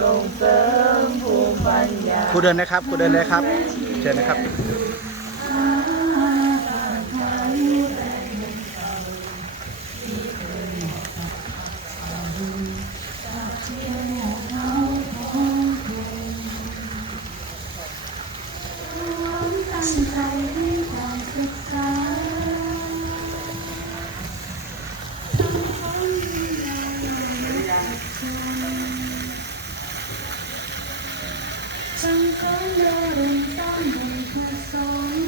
ส่งเสริมภูมิปัญญาครูเดินนะครับครูเดินเลยครับ เชิญนะครับ สังคมเดินสร้างบุญกุศล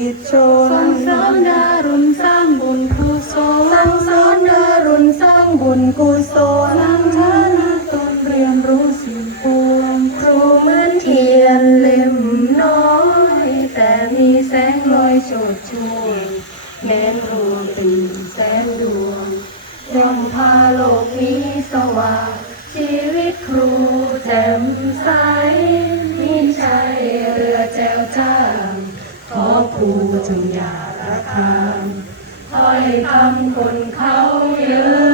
จิตชนส่งเสริมดารุณสร้างบุญกุศลสั่งสอนดารุณสร้างบุญกุศลนำฐานะตนเรียนรู้สิ่งปวงครูเหมือนเทียนเล่มน้อยแต่มีแสงลอยโชดช่วงแม้รวมเป็นแสนดวงย่อมพาโลกนี้สว่างชีวิตครูแจ่มใส ครูจึงอย่าระคางถ้อยคำคนเขาเยอะ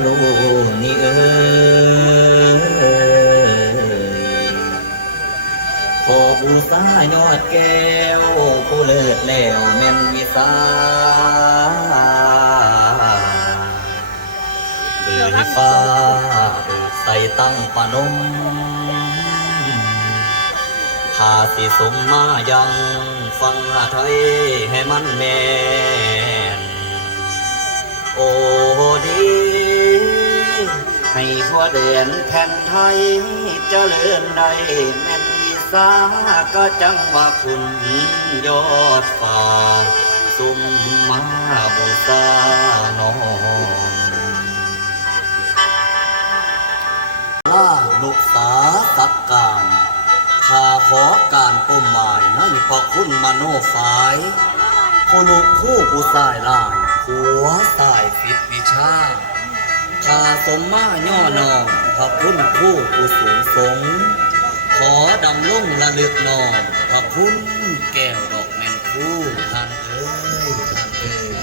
โลนี่เอ่ยขอบูชายอดแก้วผู้เลิศแล้วแม่นวิสาเบือฟ้าใส่ตั้งปนมพาสิสมมายังฟังไทยให้มันแม่นโอ้ดี ให้ทั่วแดนแผ่นไทยเจริญได้แม่นวิษาก็จังว่าคุณยอดฟ้าสุมมาบูชานอนล่านุกษาสักการข้าขอการก้มหมายในพระคุณมโนฝายผู้นุคู่ผู้สายลายหัวสายฟิตวิชา ข้าสมมาย่อนองพระคุณคู่ผู้สูงสง ขอดำลุ่งระลึกนองพระคุณแก้วดอกแมนคู่ท่านเอ้ยท่านเอ้ย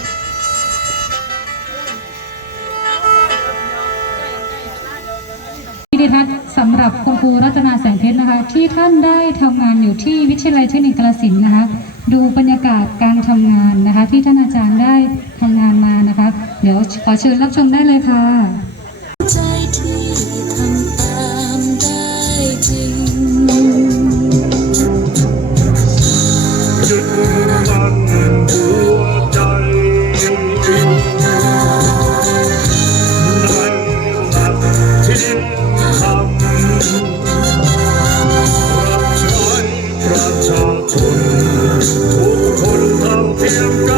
วิดีทัศน์สำหรับคุณครูรัตนาแสงเพชรนะคะ ที่ท่านได้ทำงานอยู่ที่วิทยาลัยเทคนิคกาฬสินนะคะ ดูบรรยากาศการทำงานนะคะ ที่ท่านอาจารย์ได้ ทำงานมานะคะ เดี๋ยวขอเชิญรับชมได้เลยค่ะใจที่ทำตามได้จริงจุดมันหัวใจในหลักที่ทำรับใช้ประชาชนทุกคนเท่าเทียมกัน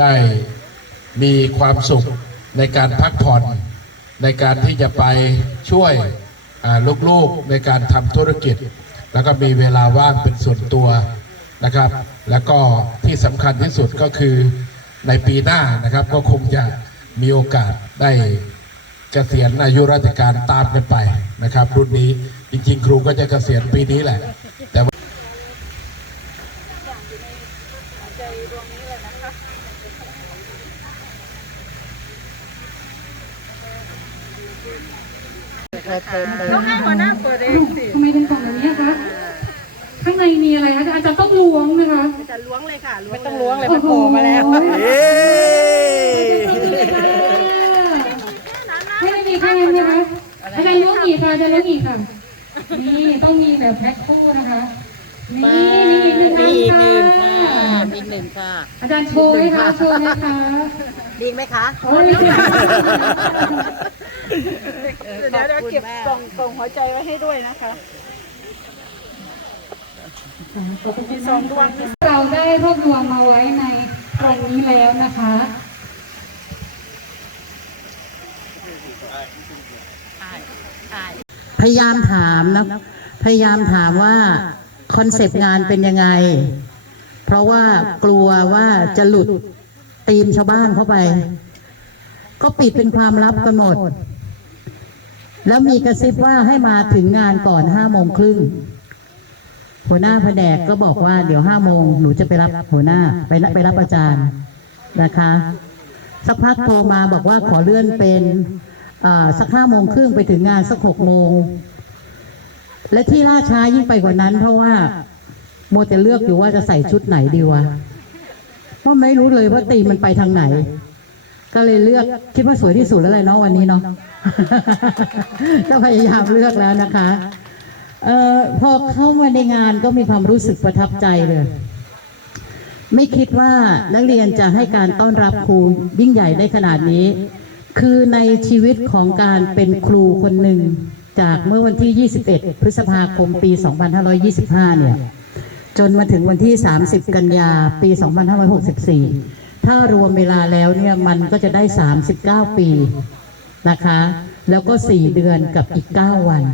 ได้มีความสุขในการพักผ่อนในการที่จะไปช่วยลูกๆในการทำธุรกิจ แล้วก็มีเวลาว่างเป็นส่วนตัวนะครับ แล้วก็ที่สำคัญที่สุดก็คือในปีหน้านะครับก็คงจะมีโอกาสได้เกษียณอายุราชการตามกันไปนะครับ รุ่นนี้จริงๆ ครูก็จะเกษียณปีนี้แหละ แต่ว่า ต้องให้หัวหน้าเปิดเองสิทำไมเป็นกล่องแบบนี้คะข้างในมีอะไรคะอาจารย์ต้องล้วงนะคะไม่ต้องล้วงเลยมันโผล่มาแล้วเย้ไม่ได้มีแค่นั้นนะคะอาจารย์ล้วงอีกค่ะอาจารย์ล้วงอีกค่ะนี่ต้องมีแบบแพ็คคู่นะคะนี่มีอีกหนึ่งอันอีกหค่ะนึ่งค่ะอีกหนึ่งค่ะอาจารย์โชว์ไหมคะโชว์ไหมคะดีไหมคะโอ้ย เดี๋ยวเดี๋ยวเก็บกล่องกล่องหัวใจไว้ให้ด้วยนะคะขอบคุณสองดวงเราได้รวบรวมมาไว้ในกล่องนี้แล้วนะคะพยายามถามนะพยายามถามว่าคอนเซปต์งานเป็นยังไง เพราะว่ากลัวว่าจะหลุดตีมชาวบ้านเข้าไป ก็ปิดเป็นความลับกันหมด แล้วมีกระซิบว่าให้มาถึงงานก่อนห้าโมงครึ่งหัวหน้าแผนกก็บอกว่าเดี๋ยวห้าโมงหนูจะไปรับหัวหน้าไปรับไปรับอาจารย์นะคะ สักพักโทรมาบอกว่าขอเลื่อนเป็นอ่าสักห้าโมงครึ่งไปถึงงานสักหกโมงและที่ล่าช้ายิ่งไปกว่านั้น เพราะว่าโมวแต่เลือกอยู่ว่าจะใส่ชุดไหนดีวะเพราะไม่รู้เลยว่าตีมันไปทางไหน ก็เลยเลือกคิดว่าสวยที่สุดแล้วเลยเนาะวันนี้เนาะก็พยายามเลือกแล้วนะคะเอ่อพอเข้ามาในงานก็มีความรู้สึกประทับใจเลย ไม่คิดว่านักเรียนจะให้การต้อนรับครูยิ่งใหญ่ได้ขนาดนี้ คือในชีวิตของการเป็นครูคนหนึ่งจากเมื่อวันที่ 21 พฤษภาคมปี 2525 เนี่ย จนมาถึงวันที่ 30 กันยาปี 2564 ถ้ารวมเวลาแล้วเนี่ยมันก็จะได้ 39 ปีนะคะ แล้วก็ 4 เดือนกับอีก 9 วัน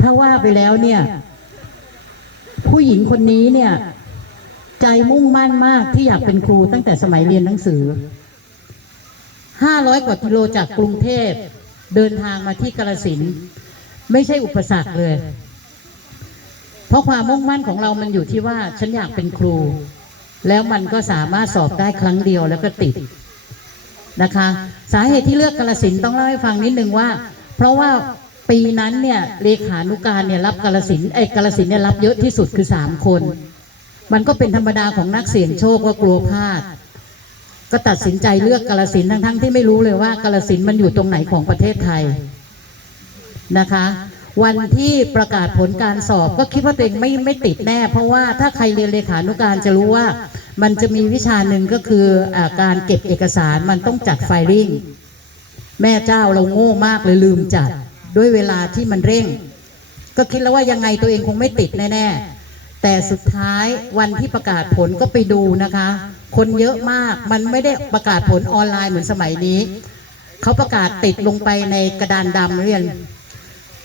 ถ้าว่าไปแล้วเนี่ย ผู้หญิงคนนี้เนี่ย ใจมุ่งมั่นมากที่อยากเป็นครูตั้งแต่สมัยเรียนหนังสือ 500 กว่ากิโลจากกรุงเทพเดินทางมาที่กาลสินไม่ใช่อุปสรรคเลย เพราะความมุ่งมั่นของเรามันอยู่ที่ว่าฉันอยากเป็นครู แล้วมันก็สามารถสอบได้ครั้งเดียวแล้วก็ติดนะคะ สาเหตุที่เลือกกาลสินต้องเล่าให้ฟังนิดนึงว่า เพราะว่าปีนั้นเนี่ยเลขานุการเนี่ยรับกาลสินไอ้กาลสินเนี่ยรับเยอะที่สุดคือสามคน มันก็เป็นธรรมดาของนักเสี่ยงโชคว่ากลัวพลาด ก็ตัดสินใจเลือกกาลสินทั้งๆที่ไม่รู้เลยว่ากาลสินมันอยู่ตรงไหนของประเทศไทยนะคะ วันที่ประกาศผลการสอบก็คิดว่าตัวเองไม่ไม่ติดแน่ เพราะว่าถ้าใครเรียนเลขานุการจะรู้ว่า มันจะมีวิชาหนึ่งก็คืออการเก็บเอกสารมันต้องจัดไฟลิ่งแม่เจ้าเราโง่มากเลยลืมจัด ด้วยเวลาที่มันเร่ง ก็คิดแล้วว่ายังไงตัวเองคงไม่ติดแน่ๆแต่สุดท้ายวันที่ประกาศผลก็ไปดูนะคะ คนเยอะมากมันไม่ได้ประกาศผลออนไลน์เหมือนสมัยนี้เขาประกาศติดลงไปในกระดานดำเรียน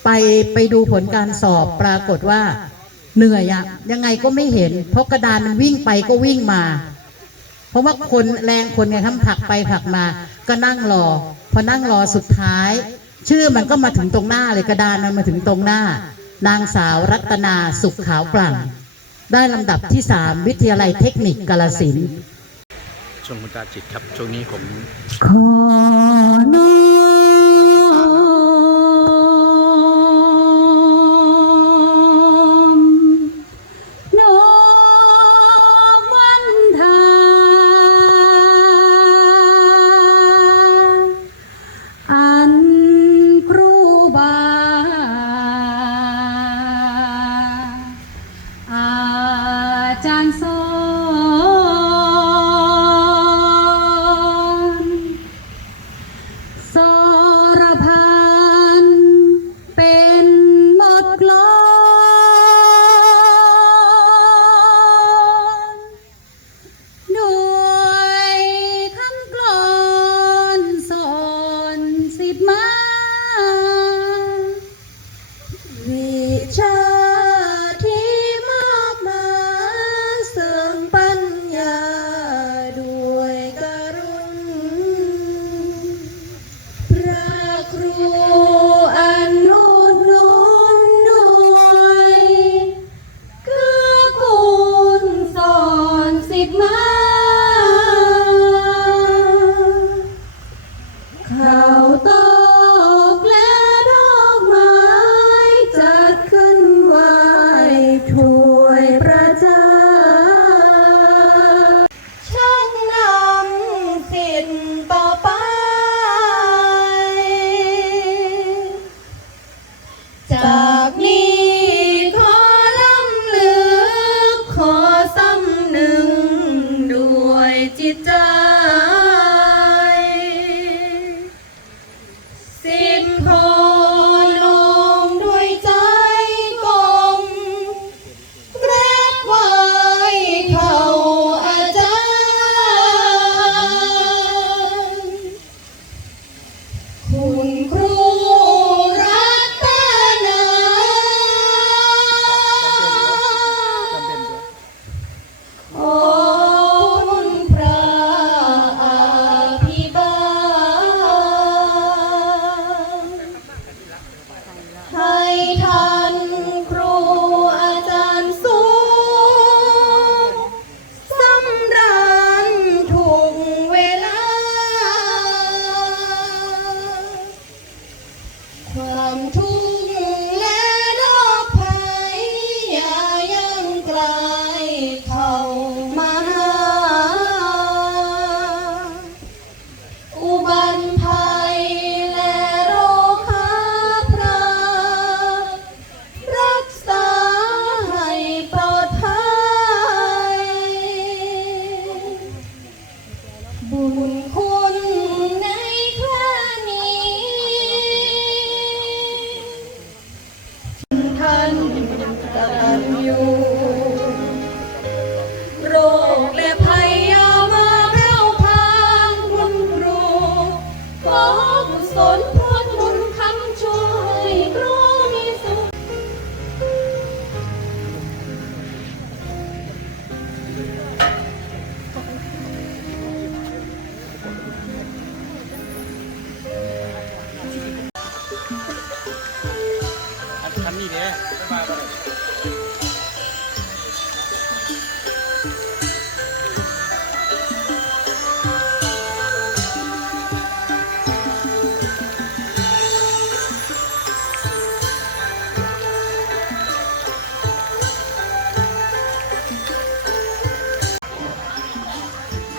ไปไปดูผลการสอบปรากฏว่าเหนื่อยอะยังไงก็ไม่เห็น เพราะกระดานมันวิ่งไปก็วิ่งมา เพราะว่าคนแรงคนเนี่ยทำผลักไปผลักมา ก็นั่งรอ พอนั่งรอสุดท้าย ชื่อมันก็มาถึงตรงหน้าเลยกระดานมันมาถึงตรงหน้า นางสาวรัตนาสุขขาวปลั่งได้ลำดับที่สามวิทยาลัยเทคนิคกาลสินธุ์ช่วงคุณตาจิตครับช่วงนี้ผมขอน้อ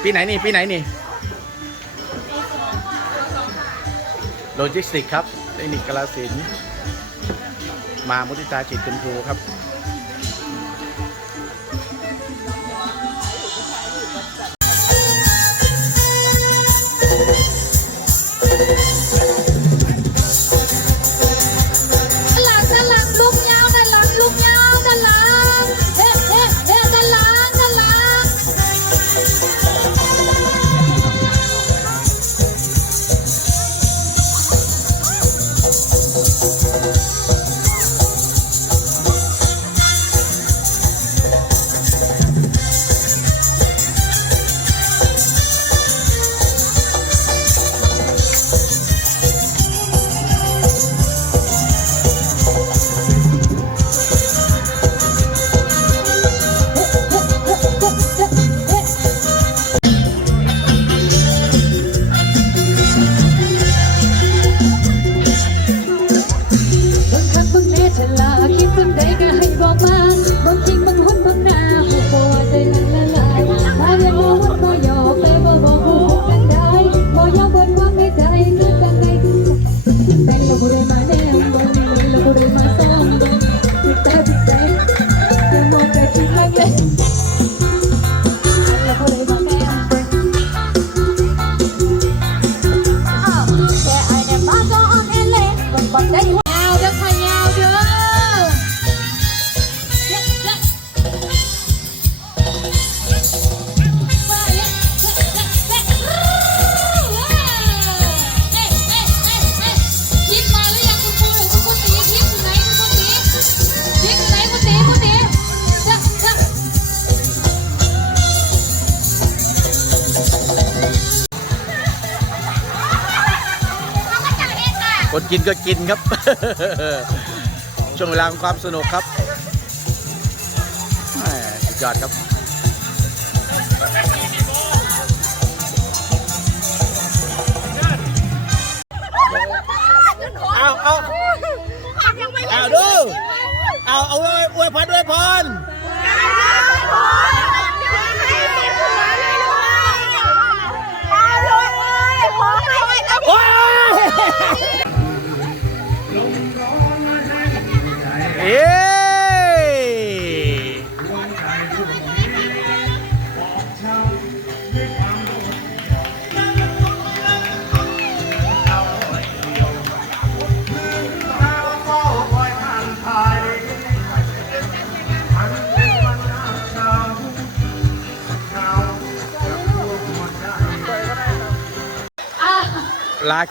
ปีไหนนี่ปีไหนนี่โลจิสติกครับเทคนิคกลาสินมามุติตาจิตคุณครูครับ กินก็กินครับ ช่วงเวลาของความสนุกครับแหม่สุดยอดครับเอาเอาเอาดูเอาเอาอวยอวยพรอวยพร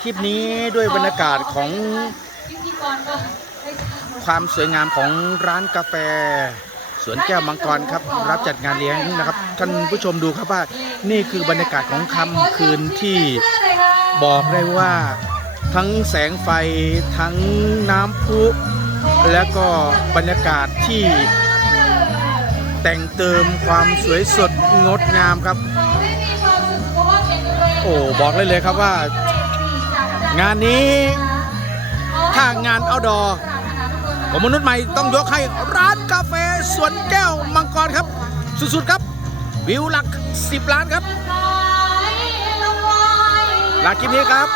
คลิปนี้ด้วยบรรยากาศของความสวยงามของร้านกาแฟ สวนแก้วมังกรครับ รับจัดงานเลี้ยงนะครับ ท่านผู้ชมดูครับว่านี่คือบรรยากาศของค่ำคืนที่บอกได้ว่าทั้งแสงไฟทั้งน้ำพุและก็บรรยากาศที่แต่งเติมความสวยสดงดงามครับ โอ้บอกเลยเลยครับว่า งานนี้ถ้างานเอาดอผมมนุษย์ใหม่ต้องยกให้ร้านกาแฟสวนแก้วมังกรครับ สุดๆครับวิวหลัก 10 ล้านครับลาคลิปนี้ครับ